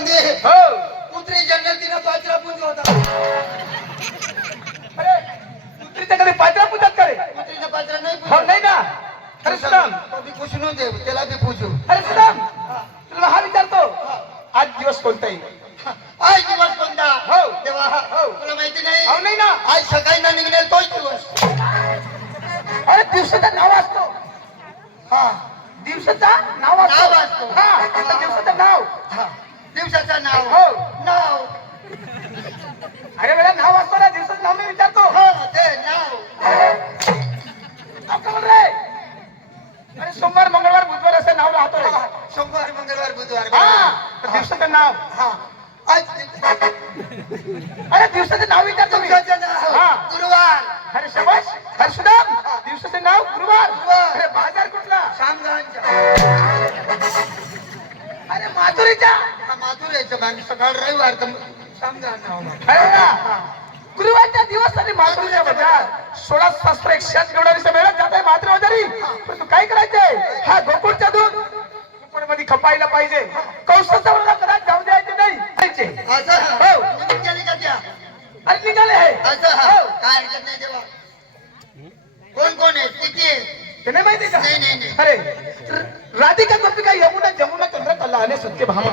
म्हणजे हो कुत्री जंगल तिनं पाचरा पुंज होता. अरे कुत्रीच्या कधी पाचरा पूजत करे कुत्रीनं पाचरा नाही हो पुंजला. नाही ना. अरे सुदाम तो बी पुसणू दे, त्याला बी पुसू. अरे सुदाम तुला हा विचारतो आज दिवस कोणता आहे? आज दिवस कोणता? हो. तेव्हा हो. तुला माहिती नाही? हो नाही ना. आज सकाळी ना निघेल तोच दिवस. अरे दिवसाचं नाव असतो. हा दिवसाचा नाव नाव असतो. हा आता दिवसाचं नाव. हा दिवसाचं नाव. हो. नाव. अरे वेळा नाव असतो ना दिवसाचं नाव मी विचारतो. हो ते नाव. नाव का बोल रे? अरे सोमवार मंगळवार बुधवार असं नाव राहतो रे. सोमवार मंगळवार बुधवार. हा तर दिवसाचं नाव. हा आज अरे दिवसाचं नाव विचारतो मी. दिवसाचं नाव हा. गुरुवार. अरे शबाश. अरे सुदाम दिवसाचं नाव गुरुवार. गुरुवार. अरे बाजार कुठला? शामगावचा. अरे माथुरीचा. हा माथुरेचं भाग. सकाळ रविवार तर शामगाव नाव मग. अरे वा. गुरुवारचा दिवस आणि माथुरीचा बाजार 16,186 एवढ्या वेळात जात आहे मात्र बाजारी. पण तू काय करायचंय? हा गोकुळचा दूध मध्ये खपायला पाहिजे. कौशलचा वर्ग कदाच जाऊ द्यायचे नाही. असं हो. निघून गेली का त्या? अरे निघाले आहे. असं हो. काय हरकत नाही तेव्हा. कोण कोण आहे? किती आहे? ते नाही माहिती का? नाही नाही नाही. अरे राधिका गोपिका यमुना जमुना चंद्रकला आणि सत्यभामा.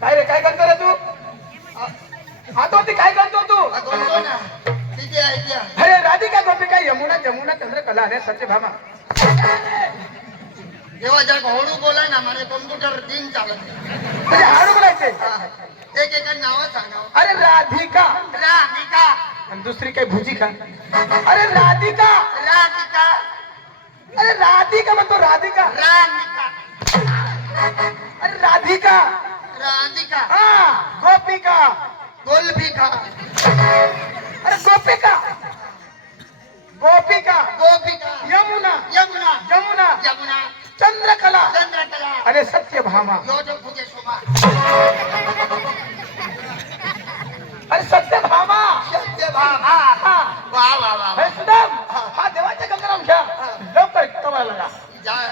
काय रे काय करतो रे तू? हातवरती काय करतो तू? हा, कोण कोण आहे? किती आहे त्या? अरे राधिका गोपिका यमुना जमुना चंद्रकला आणि सत्यभामा. तेव्हा जर हळू बोला ना मला कम्प्युटर दिन चालत नाही. म्हणजे हाडू बोलायचे. हा. एक एक नाव सांगा. अरे राधिका राधिका. आणि दुसरी काय भुजिका. अरे राधिका. राधिका. अरे राधिका म्हणतो राधिका. राधिका. अरे राधिका. राधिका. हा गोपिका. गोलभिका. अरे गोपिका. गोपिका. गोपिका. यमुना यमुना. जमुना यमुना. चंद्रकला चंद्रकला. अरे सत्यभामा. योजक फुगे शोभा. अरे सत्यभामा. सत्यभामा. हा वा वा वा. हे सुदाम हा देवाचा गंगाराम घ्या. लवकर कमायला लागा.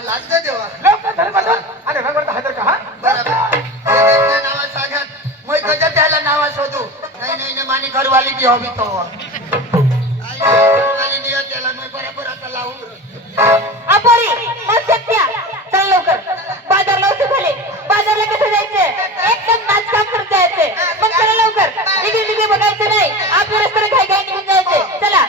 लागतं तेव्हा. लवकर धर बदल आणि भगवंत हजर का. हा बरोबर. नावा सांगत मग कशा त्याला नावा शोधू. नाही नाही नाही मानी घरवाली बी हवी तो. घरवाली दिया त्याला मग बरोबर आता लावू. अपोरी मग सत्या चल लवकर. बाजार नव्हते झाले. बाजारला कसं जायचं? एकदम नाचकाम करता यायचे. मग चला लवकर. निघे बघायचं नाही. आपल्या रस्त्याने घाई घाई निघून जायचे. चला.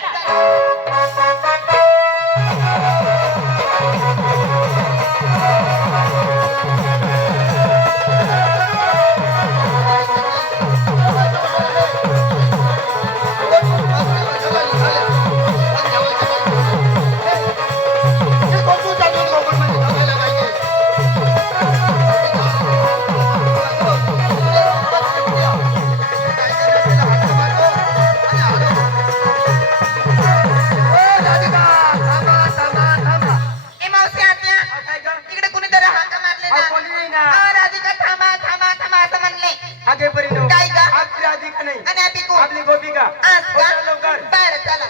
आगे परिणो काय का? आपली राधिका नाही आणि आपली कोण? आपली गोपिका. आज का? हो, चल लवकर. बरं चला.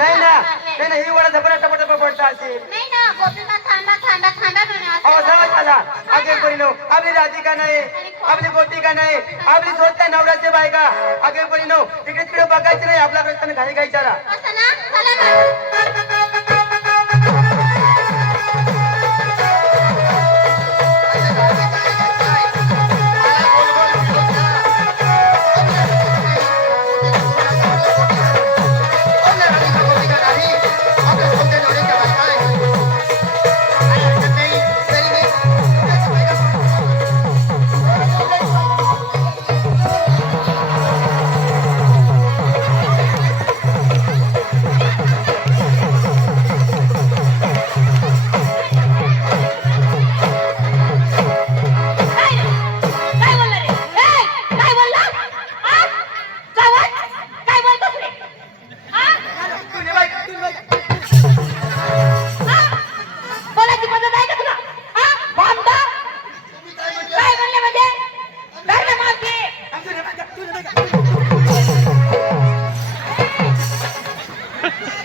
नाही ना नाही ना ही वडा झपरा टपटप पडता असेल. नाही ना गोपिका थांबा थांबा थांबा म्हणा. अहो झाला आगे परिणो आपली राधिका नाही आपली गोपिका नाही आपली स्वतः नवऱ्याचे बायका. आगे परिणो तिकडे तिकडे बघायचं नाही. आपला रस्त्याने घाई घाई चाला. असं ना चला ना.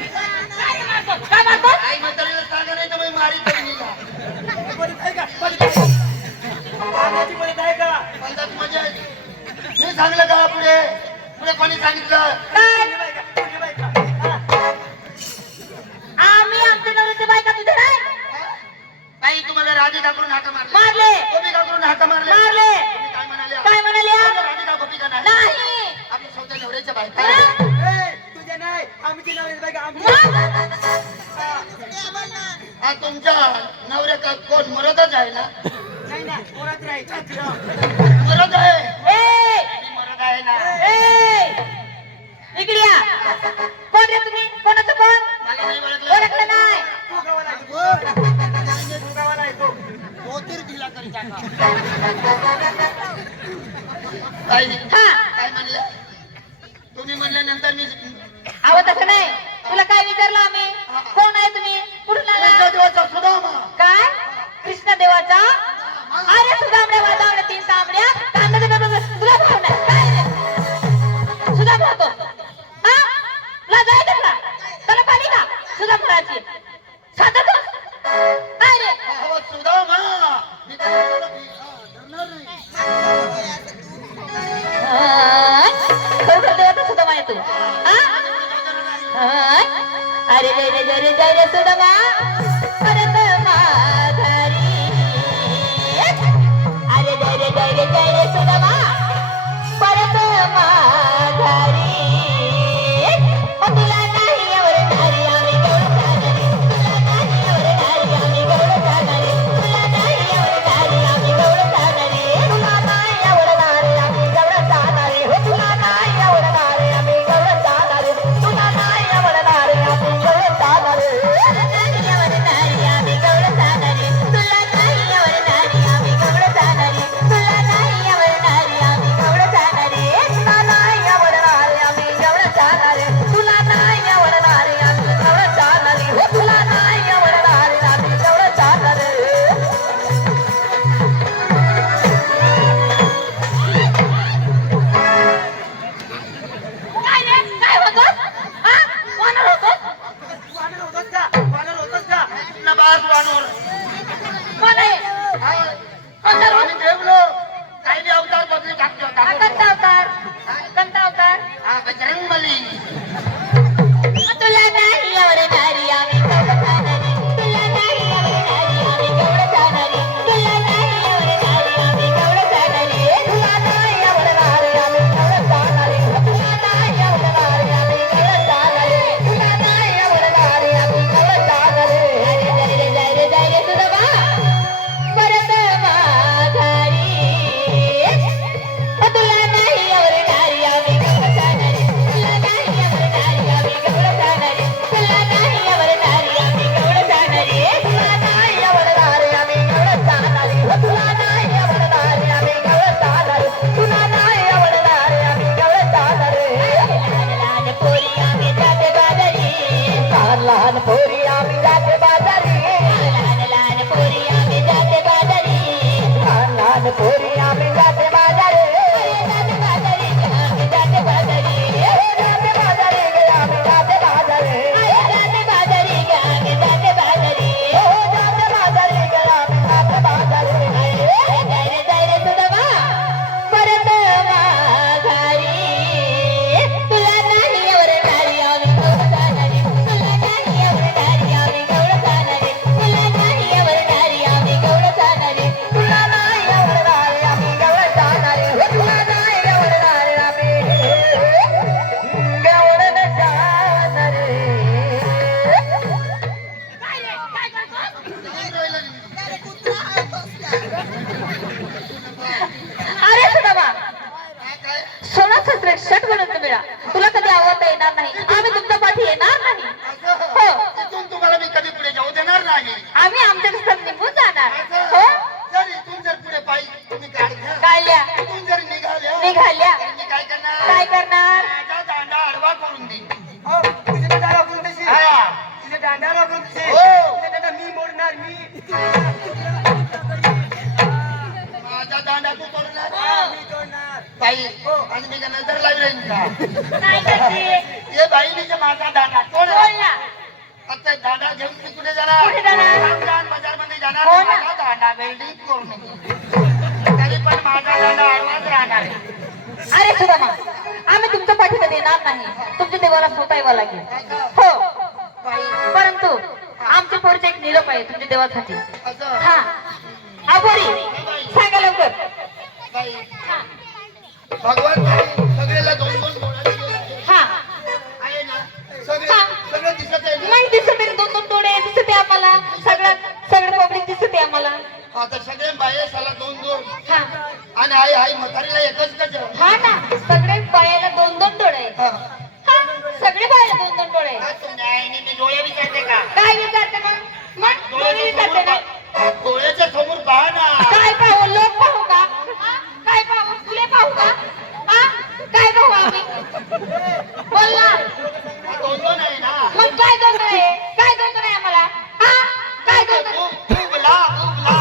काय मारतो? आई म्हातारीला सांगा नाही तर मी मारी बहिणीला. म्हणतात मजा आहे. मी सांगलं का पुढे पुढे कोणी सांगितलं? काय? आम्ही आमच्या नवऱ्याची बायका तुझे नाही ताई तुम्हाला राधिका करून हाका मारले, मारले गोपिका करून हाका मारले. मारले तुम्ही काय म्हणाल्या? काय म्हणाल्या? राधिका गोपिका नाही, नाही आपल्या स्वतः नवऱ्याच्या बायका. तुझ्या नाही आमची नवऱ्याची बायका आमची. हा तुमच्या नवऱ्या का कोण मरदच आहे ना? नाही ना पोरात राहायचं मरद आहे, ए मी मरद आहे ना. ए इकडे या. कोण रे तुम्ही? कोणाचं कोण? मला नाही ओळखलं. ओळखलं नाही तू गावाला आहे, तू गावाला आहे, तू. ढिला करी टाका. ताई हा काय म्हणलं? तुम्ही म्हणल्यानंतर मी अहो तसं नाही तुला काय विचारलं आम्ही कोण आहे तुम्ही कुठून आला देवाचा सुदामा. काय कृष्ण देवाचा अरे सुदामड्या वादावड्या तीन तांबड्या कांद्याच्या डब्यात तुला भाव नाही काय रे? सुदाम होतो हा तुला जायचं का त्याला पाणी का सुदाम फळाची साधा तो काय रे अहो, सुदामा मी काय म्हणलं की, धरणार नाही. खरोखर देवाचा सुदामा आहे तू हा अरे जय रे जय रे जय रे सुदामा परत माघारी अरे जय रे जय रे जय रे सुदामा परत माघारी तुला नाही एवढं नारी आम्ही गौड जाणारी तुला नाही एवढं नारी आम्ही गौड जाणारी तुला नाही एवढं नारी आम्ही गौड जाणारी तुला नाही एवढं नारी आम्ही गौड जाणारी हो तुला नाही एवढं नारी आम्ही गौड जाणारी तुला नाही एवढं नारी आम्ही गौड जाणारी तुला नाही एवढं नारी आम्ही गौड जाणारी तुला नाही एवढं नारी आम्ही गौड जाणारी तुला नाही एवढं नारी आम्ही गौड जाणारी तुला नाही एवढं नारी आम्ही गौड जाणारी तुला नाही एवढं नारी आम्ही गौड जाणारी हो तुला नाही एवढं नारी आम्ही गौड जाणारी काय रे काय होतं हा कोणाला होतं वानर होतोस का? वानर होतोस का? पुन्हा बास वानर. कोण आहे हा, कोणता आम्ही देवलो काही बी अवतार बदली टाकतो कंता अवतार कंता अवतार हा बजरंग बली. तुला नाही एवढं नारी आम्ही गौड जाणारी तुला नाही एवढं नारी आम्ही गौड जाणारी तुला नाही एवढं नारी आम्ही गौड जाणारी तुला नाही एवढं नारी आम्ही गौड जाणारी तुला नाही एवढं नारी आम्ही गौड जाणारी तुला नाही एवढं नारी आम्ही गौड जाणारी अरे जय रे जय रे जय रे सुदामा परत माघारी तुला नाही एवढं नारी आम्ही गौड जाणारी तुला नाही एवढं नारी आम्ही गौड जाणारी तुला नाही एवढं नारी आम्ही गौड जाणारी तुला नाही एवढं नारी आम्ही गौड जाणारी तुला नाही एवढं नारी आम्ही गौड जाणारी तुला नाही एवढं नारी आम्ही गौड जाणारी लहान लहान पोरी आम्ही जाते बाजारी लहान लहान पोरी आम्ही जाते बाजारी लहान लहान पोरी आम्ही जाते बाजारी लहान लहान पोरी आम्ही जाते बाजारी जाते बाजारी आम्ही जाते बाजारी जाते बाजारी आम्ही जाते बाजारी जाते बाजारी आम्ही जाते बाजारी जाते बाजारी आम्ही जाते बाजारी जय रे सुदामा परत माघारी तुला नाही एवढं नारी आम्ही गौड जाणारी तुला नाही एवढं नारी आम्ही गौड जाणारी तुला नाही एवढं नारी आम्ही गौड जाणारी तुला नाही एवढं नारी आम्ही गौड जाणारी तुला नाही एवढं नारी आम्ही गौड जाणारी अरे सुदामा काय सोळा सस्त्र षट म्हणून मिळा तुला कधी आवडता येणार नाही आम्ही तुमच्या पाठी येणार नाही हो इथून तुम्हाला मी कधी पुढे जाऊ देणार नाही. आम्ही आमच्या रस्त्यात निघून जाणार हो जर इथून जर पुढे पायी तुम्ही गाडी घ्या, काढल्या इथून जर निघाल्या निघाल्या तर मी काय करणार? काय करणार माझा दांडा आडवा करून देईन. हो, तुझे दांडा राखून तशी. हा. तुझे दांडा राखून तशी. हो. तुझे दांडा मी मोडणार मी. माझा दांडा तू तोडणार. मी तोडणार. बाई आणि मी का नजर लावी राहीन का नाही करते. ये बाई म्हणजे माझा दादा कोण बोल ना. आता दादा घेऊन मी कुठे जाणार कुठे जाणार? रमजान बाजार मध्ये जाणार हो ना. माझा दादा वेल्डिंग करून तरी पण माझा दादा आडवाच राहणार आहे. अरे सुदामा, आम्ही तुमच्या पाठीला देणार नाही. तुमच्या देवाला स्वतः यावं लागेल. हो, बाई परंतु आमच्या पोरचा एक निरोप आहे तुमच्या देवासाठी. असं हा, आभारी सांगा लवकर. बाई हा, भगवान सगळ्याला दोन दोन डोळा दिलेला आहे. हा, आहे ना सगळे हा. सगळं दिसत आहे ना? नाही दिसत आहे, दोन दोन डोळे दिसते आम्हाला. सगळं पब्लिक दिसते आम्हाला. आता सगळे बाये साला दोन दोन हा, आणि आई आई म्हातारीला एकच कच हा ना, सगळे बायाला दोन दोन डोळे आहेत. हा हा, सगळे बायाला दोन दोन डोळे आहेत. काय तू न्यायाने मी डोळे विचारते का काय विचारते मग? मग डोळे विचारते ना. डोळ्याच्या समोर पहा ना काय पाहू? लोक पाहू का? हा? काय पाहू? फुले पाहू का? हा? काय पाहू आम्ही? बोल ना. हा दोन दोन आहे ना मग काय दोन आहे? काय दोन आहे आम्हाला? हा? काय दोन आहे? उगला उगला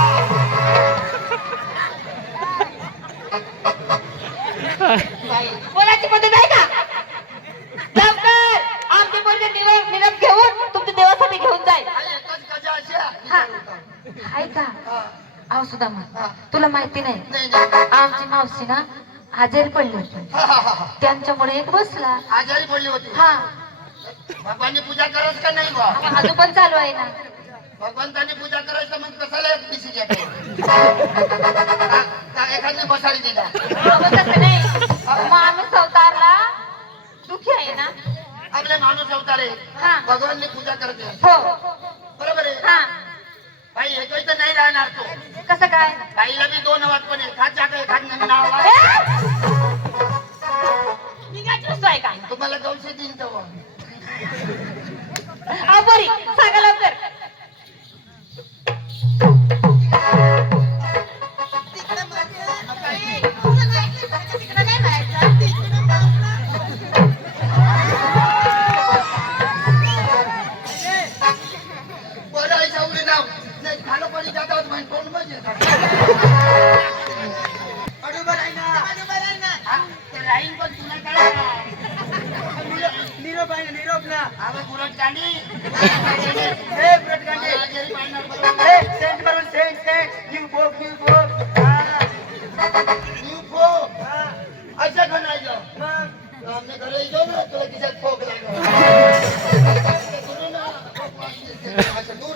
बोलायची पद्धत आहे का? लवकर आमचे पोरगे निरोप घेऊन तुमच्या देवासाठी घेऊन जाईल. आई एकच कजा अशा हा. आहे का? हा. अहो सुदामा, हा. तुला माहिती नाही, नाही नाही आमची मावशी ना आजारी पडली होती. हा, हा, हा. त्यांच्यामुळे एक बसला. आजारी पडली होती हा, भगवाननी पूजा करत का नाही बा अजून पण चालू आहे ना. भगवंतानी पूजा करायचं मग कसाला एक दिशी घेतो एखादी बसाडी दिला अहो, तसं नाही. माणूस अवतारला दुखी आहे ना. आपले माणूस अवतारे हा. भगवाननी पूजा करते हो. बरोबर आहे हा, भाई एकही तर नाही राहणार तो कसं काय? बाईला बी दोन वाटपण आहे खाच्या काय खात नाही नाव निघायची वस्तू आहे का? तुम्हाला गवशी देईन तेव्हा अहो बरी सांगा लवकर. बरं आहे सावली नाव नाही खालं पाणी जातात म्हण कोण म्हणजे अडूबर आहे ना हा, ते राहीन पण तुला काय निरोप आहे ना, निरोप ना. आवा बुरट कांडी ए, बुरट कांडी. आजारी पाहिणार बरोबर ए, सेंट बरोबर, saint, saint. New pope, new pope. हा, न्यू पो हा. अच्छा खानायचं मग आमने घरे येतो ना तुला खिशात खोक लागला अच्छा दूर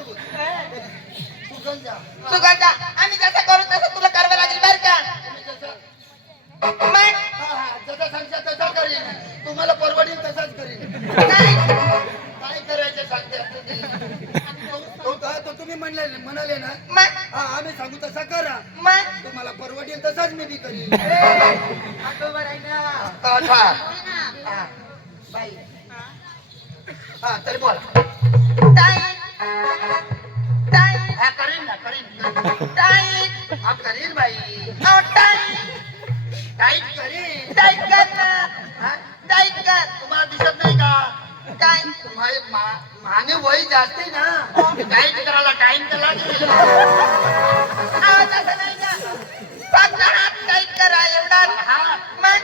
सुगंधा सुगंधा, आम्ही जसं करू तसं तुला करावं लागेल बरं का? तुम्ही जसं मग हा हा जसं सांगता तसं करीन तुम्हाला परवडेल तसंच करीन काय? काय करायचं सांगते आता ते. तो तुम्ही म्हणाले ना मग हा आम्ही सांगू तसा करा मग तुम्हाला परवडेल तसाच मी बी करीन बरोबर आहे ना. हा हा बाई हा तरी बोला ताई, ताई, हा करीन ना करीन ताई, हा करीन बाई अहो, ताई, काही करीन ताई कर ना. हा? ताई कर. तुम्हाला दिसत नाही का काय? तुम्हाला माने वय जास्त आहे ना टाईट करायला टाइम तर लागेल अहो, तसं नाही का? फक्त हात टाईट करा एवढाच. हा मग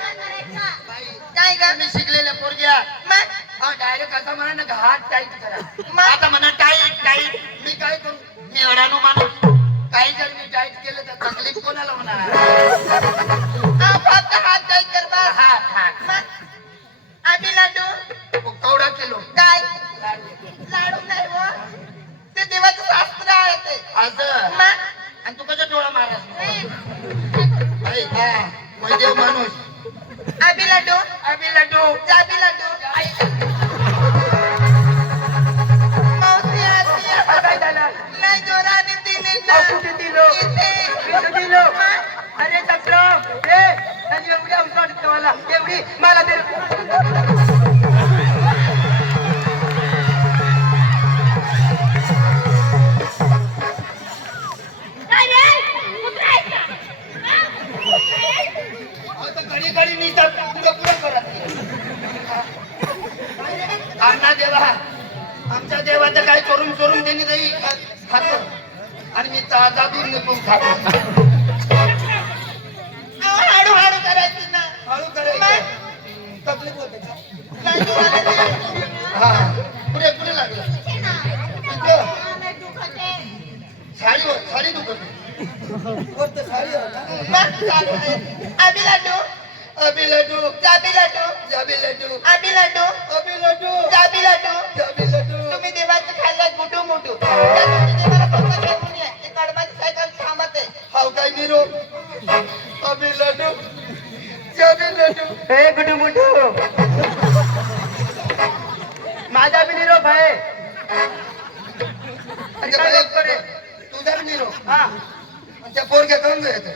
बाई काय ग? मी शिकलेल्या पोरग्या मग हा डायरेक्ट असं म्हणा ना हात टाईट करा मग? आता म्हणा टाईट टाईट मी काय करू मी अडाणू माणूस काही जर मी टाईट केलं तर तकलीफ कोणाला होणार अहो, फक्त हात टाईट कर बस. हा हा मग आम्ही लाडू कवडा किलो काय? लाडू नाही हो, ते देवाचं शास्त्र आहे ते. असं मग आणि तू कसं डोळा मारस हा वैदेव माणूस आम्ही लाडू आम्ही लड्डू जाबी लाडू. मावशी आजी आता काय झालं नाही जोराने दिली ना. अहो, कुठे दिलो? इथे. कुठे दिलो? मग अरे चक्रम ए आणि एवढी औषध वाटते मला एवढी मला दे काय रे? कुत्रा आहे का? हा? कुत्रा आहे? आता घडी घडी मी तर पुढं पुढं करत आमना देवा आमच्या देवाचं काय चोरून चोरून देणे नाही खातो आणि मी ताजा दूध निघून खातो अहो, हळूहळू करायची ना. हळू करायचं तकलीफ होते का? हा पुढे पुढे लागला इथं. साडी दुखते फक्त साडी अभी लड्डू अबी लड्डू जाबी लड्डू जाबी लड्डू अभी लड्डू अबी लड्डू जाबी लड्डू जाबी लड्डू तुम्ही देवाचं खाल्लं मोठू मोठू त्या दिवशी देवाला पंगत घेऊन या ते कडबाची सायकल थांबत आहे हाव काय निरो अबी लड्डू जाबी लड्डू हे गुटू मुटू माझा बी निरोप आहे. म्हणजे बाई, तुझा निरो हा त्या पोरग्या करून घ्यायचं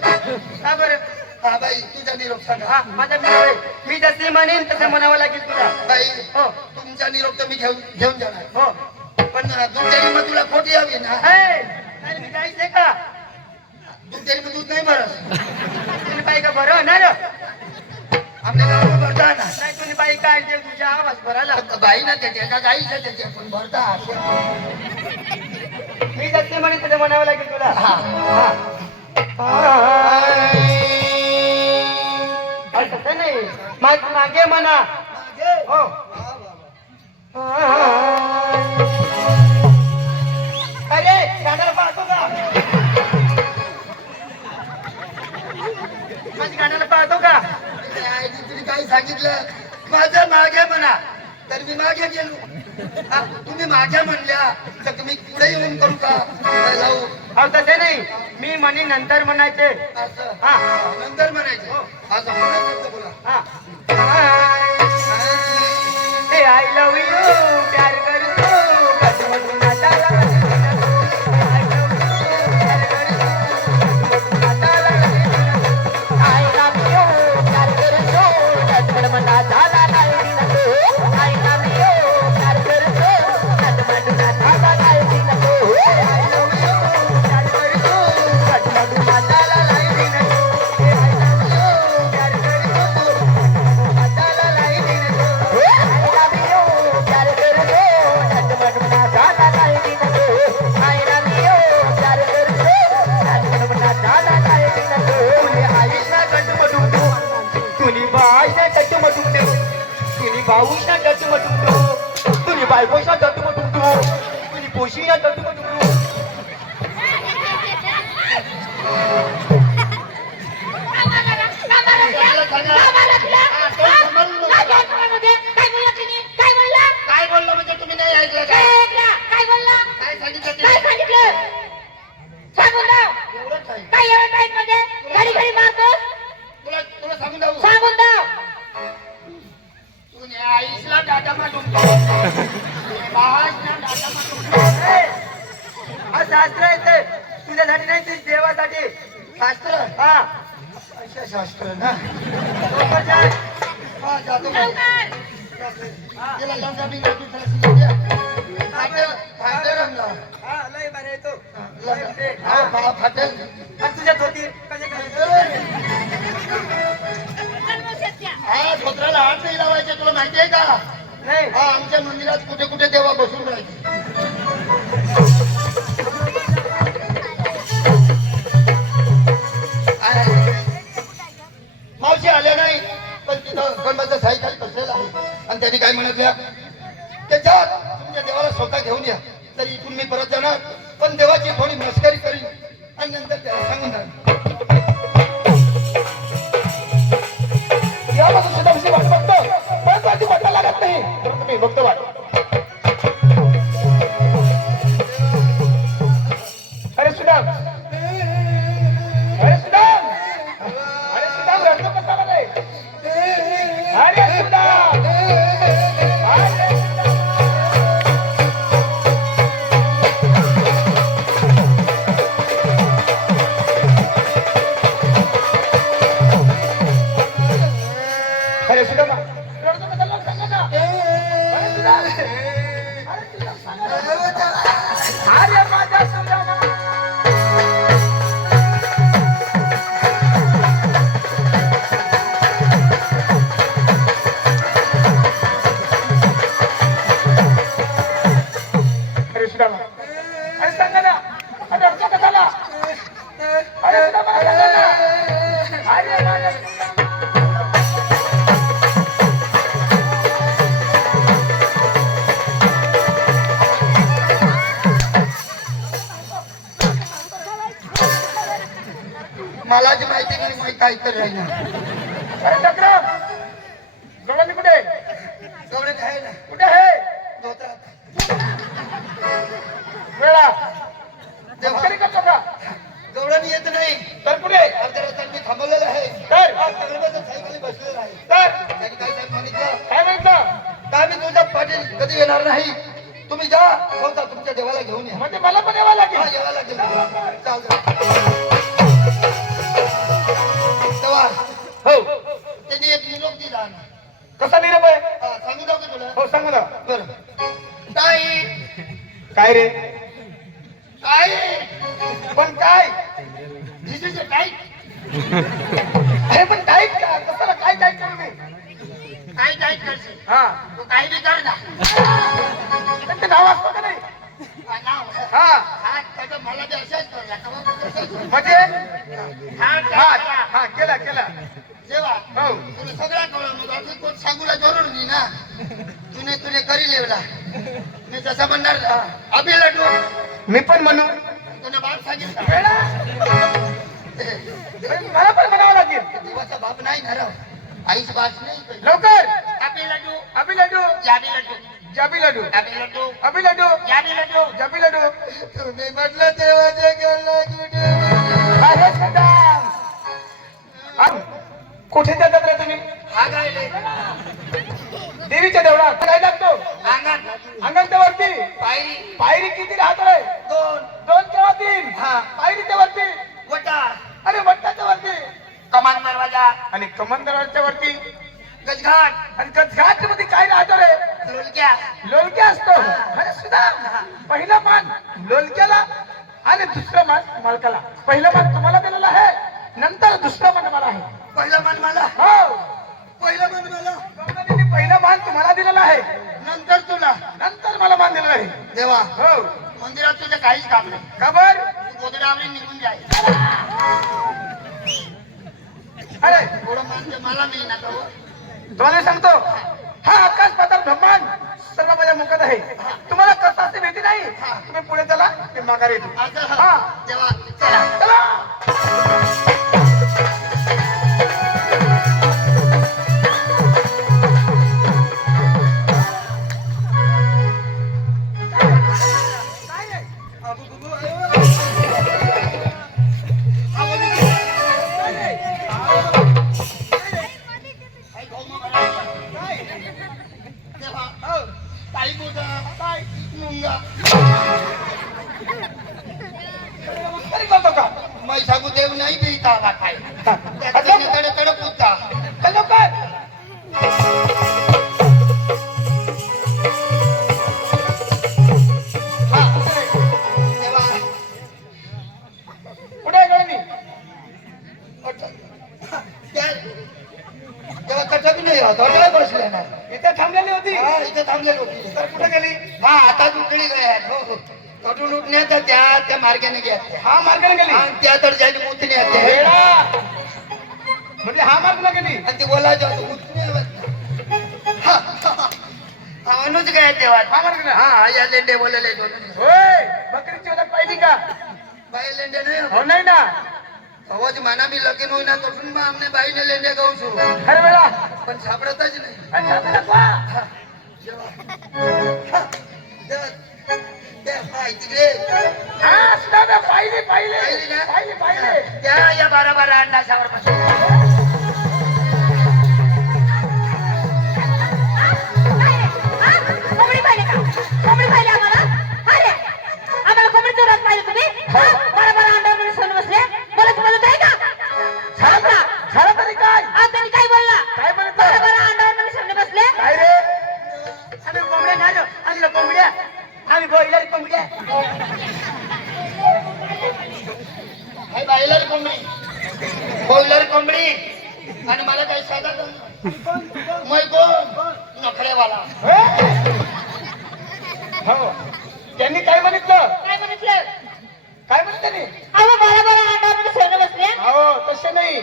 का बरं? हा बाई तुझा निरोप सांगा हा माझा निरोप आहे. मी जसे म्हणेन तसं म्हणावं लागेल तुला. बाई हो तुमचा निरोप तर मी घेऊन जाणार हो पण दुधारी मग तुला खोटी हवी ना हे, नाही मी काहीच आहे का दुधारी मग दूध नाही भरत तुम्ही बाई का बरं ना रे? आपल्या गावाला भरता ना नाही तुम्ही बाई काय देव तुझ्या आवाज भरायला. बाई ना त्याच्या का गाईच्या त्याच्या पण भरता मी जसे म्हणेन तसं म्हणावं लागेल तुला. हा. तसं नाही मागे म्हणा. हो अरे गाण्याला पाहतो का? माझ्या गाण्याला पाहतो का? तुम्ही काय सांगितलं माझं मागे म्हणा तर मी मागे गेलो हा, तुम्ही मागे म्हणल्या तर तुम्ही पुढे येऊन करू का लावू अहो तसे नाही मी म्हणे नंतर म्हणायचे. असं हा. नंतर म्हणायचं असं पुन्हा शब्द बोला हा हे आय लव्ह यू प्यार करतो कधीमधून नाचायला I love you, प्यार करतो नाचायला I love you, प्यार करतो कधीमधून नाचायला नाही नको I love you, प्यार करतो कधीमधून नाचायला नाही नको I love you, प्यार करतो कधीमधून नाचायला नाही नको I love you, प्यार करतो नाचायला नाही नको I love you, प्यार करतो कधीमधून नाचायला नाही नको I love you, प्यार करतो कधीमधून नाचायला नाही नको तुझे आईला कटमटून तुझी बाईला कटमटून तुझी भाऊला कटमटून तुझी बायकोला कटमटून तुझी पोशीला कटमटून काय बोललो म्हणजे तुम्ही नाही ऐकलं काय काय सांगितलं ते? एवढं काय तुला तुला सांगून जाऊ तू आईसला टाटा माटून महाजला टाटा माटून हा शास्त्र आहे ते तुझ्यासाठी नाही ते देवासाठी. शास्त्र हा अच्छा शास्त्र ना लवकर जा. हा जातो मग. हा. त्याला लंगा बिंगा दुसरा शिकू द्या. फाटेल रंगा. हा लय बरं आहे तो. लंगा. हा, फाटेल. आणि तुझ्या धोती कसे करायचे? हा धोत्राला हात नाही लावायचे तुला माहिती आहे का नाही हा आमच्या मंदिरात कुठे कुठे देवा बसून राहायचे मावशी आल्या नाही पण तिथं गणपतीचं साईखाली बसलेला आहे आणि त्यांनी काय म्हणतल्या त्याच्यात तुमच्या देवाला स्वतः घेऊन या तर इथून मी परत जाणार पण देवाची थोडी मस्करी करीन आणि नंतर त्याला सांगून जाणार यापासून सुद्धा विषय वाट बघतो पण माझी वाटा लागत नाही तर तुम्ही बघतो वाट. अरे सुदाम अरे सुदाम अरे सुदाम रडतो कसा नाही अरे सुदाम अरे काय कर राहिला अरे चक्र गवळणी कुठे गवळे आहे ना कुठे आहे धोत्रात वेळा तेव्हा मस्करी करतो का गवळणी येत नाही तर कुठे अर्ध्या रस्त्यात मी थांबवलेलं आहे तर गणपती साईखाली बसलेला आहे तर त्यांनी काय साहेब सांगितलं काय म्हणतं का मी तुझ्या पाटील कधी येणार नाही तुम्ही जा स्वतः तुमच्या देवाला घेऊन या म्हणजे मला पण यावं हा, लागेल यावं लागेल चालतं तेव्हा हो त्यांनी एक निरोप दिला कसा निरोप आहे सांगू जाऊ का तुला हो सांगू ना बरं ताई काय रे काय पण काय जिजेचे काय अरे पण काय कशाला काय काय करू मी काय काय करशील हा तू काय बी कर ना पण ते नाव असतं का नाही हा, नाव. हा हा, त्याचं मला बी असाच करला तेव्हा तू तसंच कर. म्हणजे हा, हा करा. हा केला केला जेव्हा हो तुला सगळ्या कळलं मग असं कोण सांगूला जरूर नाही ना तुने करी लेवला मी जसा म्हणणार अभि लड्डू मी पण म्हणू तुला बाप सांगितलं वेळा मला पण म्हणावं लागेल देवाचा बाप नाही ना राव आईच बाप नाही लवकर अभि लड्डू अभि लड्डू जाबी लड्डू जाबी लड्डू अभि लड्डू अभि लड्डू जाबी लड्डू जाबी लड्डू तुम्ही म्हटलं देवाचे गेलं कुठे अरे सदाम कुठे जातात रे तुम्ही हा गायले देवीच्या देवळात काय लागतो अंगण अंगणच्या वरती पायरी पायरी किती राहत रे दोन 2 किंवा 3 हा. पायरीच्या वरती वटा अरे वट्टाच्या वरती कमान दरवाजा आणि कमंदराच्या वरती गजघाट आणि घाट मध्ये काय राहतो रे लोलक्या लोलक्या असतो अरे सुद्धा पहिला मान लोलक्याला आणि दुसरा मान मालकाला पहिला मान तुम्हाला दिलेला आहे नंतर दुसरा मान मला आहे पहिला मान मला हो पहिला मान मला गवळणीने पहिला मान तुम्हाला दिलेला आहे नंतर तुला नंतर मला मान दिलेला आहे देवा हो मंदिरात तुझं काहीच काम नाही का बर तू गोदडावरी निघून जाय अरे थोडं मान ते मला मिळणार का हो? तुम्हाला सांगतो हा आकाश पाताळ ब्रह्मांड सर्व माझ्या मुखात आहे तुम्हाला कसं असे भीती नाही तुम्ही पुढे चला मी माघार येतो असं हा देवा चला चला देवा ताई बोजा ताई मुंगा तरी करतो का मै सांगू देव नाही देईता आला काय त्याकडे कडे पुता हॅलो काय हा देवा कुठे आहे गवळणी तेव्हा कथा बी नाही होत हॉटेल बसले ना इथे थांबलेली होती हा इथे थांबलेली होती तर कुठे गेली हा आता उकळी गयात हो हो तटून उठण्यात त्या मार्गाने घ्या हा मार्गाने गेली आणि त्या तर जायला मुतणे आणि वेळा म्हणजे हा मार्ग न गेली ती बोलायचं अनुज काय तेव्हा हा मार्ग ना हा या लेंडे बोलले होय बकरीची ओळख पाहिली का बाई लेंडे नाही हो नाही ना अवाज माना मी लगीन होईना तटून मग आमने बाईने लेंडे गाऊ छु खरं वेळा पण सापडतच नाही अच्छा तुला पहा. तिकडे हा सुद्धा ना, पाहिले पाहिले पाहिली ना? पाहिले पाहिले त्या या 12 अंडाशावर बसून कोंबडी पाहिली का कोंबडी पाहिली आम्हाला अरे आम्हाला कोंबडी चोरात पाहिजे तुम्ही बरं अंड्यावर सोन बसले मला तुम्हाला आहे का झालं का? झालं तरी काय आज त्यांनी काय बोलला काय म्हणत बरं अंड्यावर सोन बसले काय रे आम्ही कोंबड्या झालो आम्ही कोंबड्या आम्ही बॉयलर कोंबड्या हाय बायलर कोंबडी बॉयलर कोंबडी आणि मला काही साधा मै कोण नखरेवाला हो त्यांनी काय म्हणितलं काय म्हटलं काय म्हणत त्यांनी अहो बरं अंड्यावर सोन बसले हो तसे नाही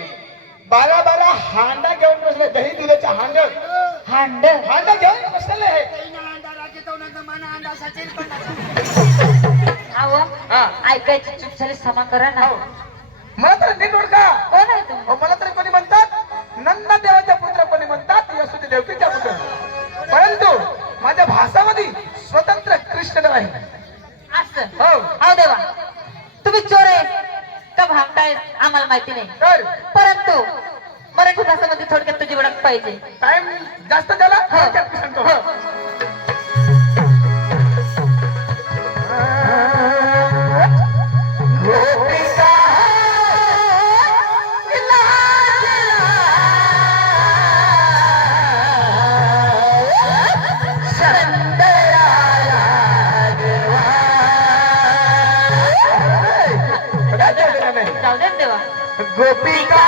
12 हांडा घेऊन बसले दही दुधाचे हांड हांड हांडा घेऊन बसलेले आहे अहो हा ऐकायची चूक झाली क्षमा करा ना हो मला तर नीट ओळखा कोण आहे तुम्ही हो, मला तरी पण जगन्नाथ देवाच्या पुत्र कोणी म्हणतात यशोदे देवकीच्या पुत्र, परंतु माझ्या भासामध्ये स्वतंत्र कृष्ण आहे. असं हो अहो देवा, तुम्ही चोर आहे का भामटाय आम्हाला माहिती नाही, तर परंतु मराठी भाषेमध्ये थोडक्यात तुझी ओळख पाहिजे. टाइम जास्त झाला थोडक्यात मी सांगतो. हो. गोपिका जाऊ दे देवा. गोपिका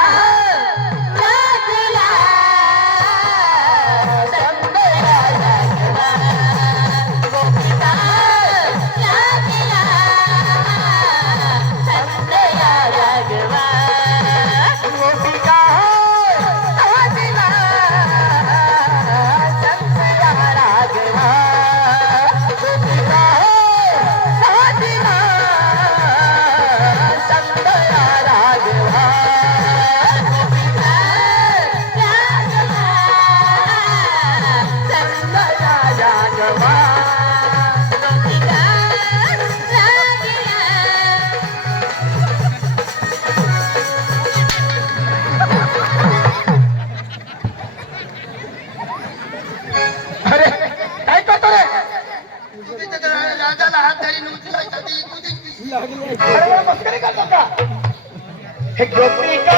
राजाला हात धरून उचलायचा ती तुझी अरे मला मस्करी करतो का? हे गोपिका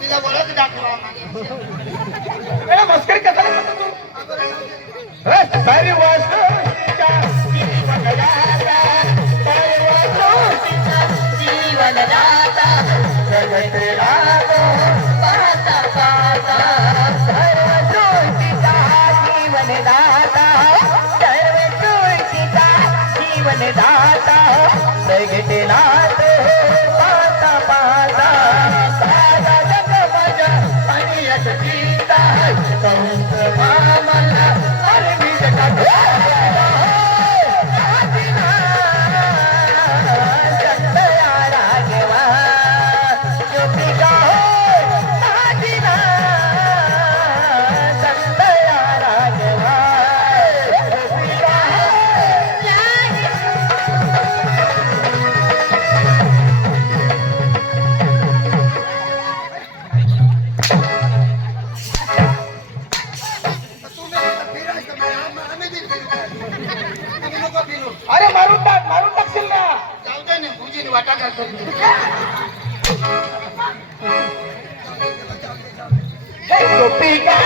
तिला ओळख दाखवा. मस्करी कशाला करतो तू? सर्व सोशीच्या जीवनदाता, सर्व सोशीच्या जीवनदाता, जगतेला तो पाहता पाहता. सर्व सोशीचा जीवनदाता, सर्व सोशीचा जीवनदाता, जगतेला तो पाहता पाहता. सारा जग माझ्या आणि यश गीता कंस मामला अरबी जगात अरे मारून टाकशील ना. जाऊ दे ना पूजेने वाटा घालतो. गोपिका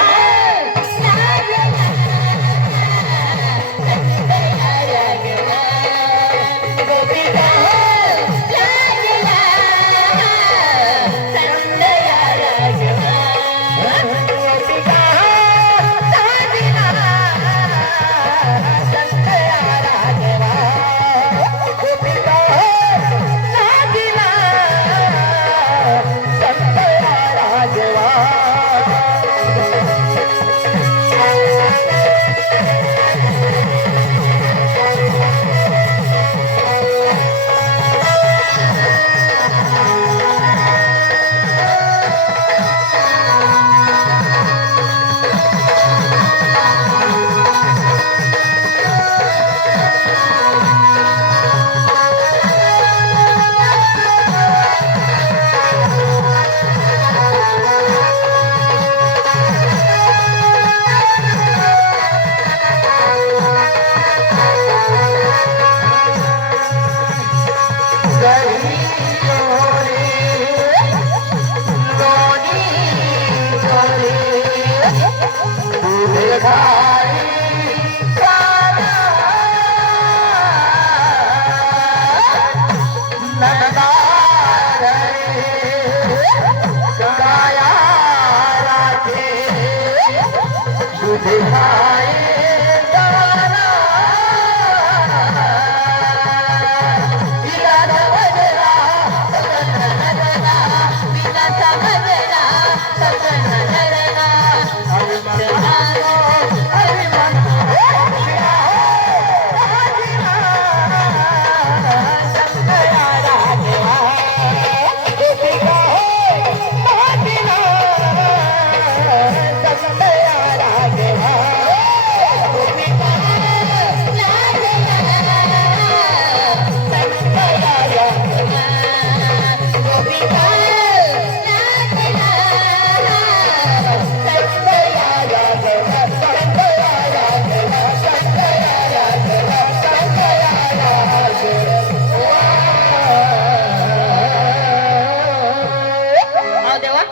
अहो देवा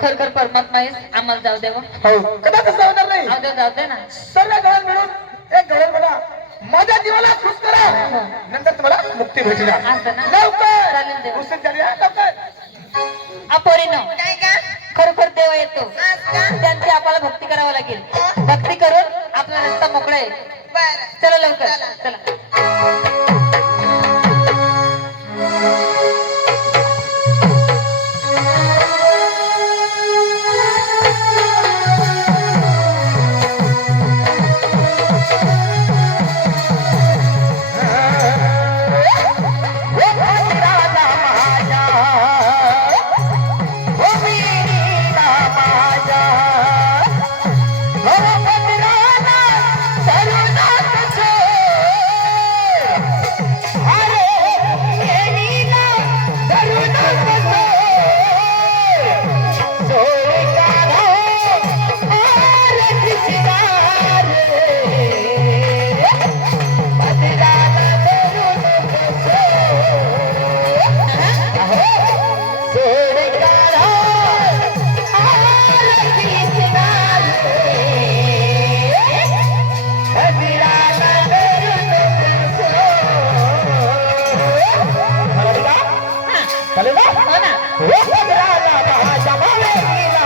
खर खर परमात्मा आहेस आम्हाला जाऊ देवा हो कदा तसं होणार नाही. अहो देवा जाऊ दे ना सर्व गवळ मिळून एक गवळ बघा माझ्या जीवाला खुश करा नंतर तुम्हाला मुक्ती भेटणार. असं ना लवकर चालेल देवा. उसळ झाली हा, लवकर अपोरीनो काय का खरोखर देव येतो आज का त्यांची आपल्याला भक्ती करावं लागेल भक्ती करून आपला रस्ता मोकळा आहे बरं चला लवकर चला चालेल ना? हो ना हो, राजा महाजा भावे लीला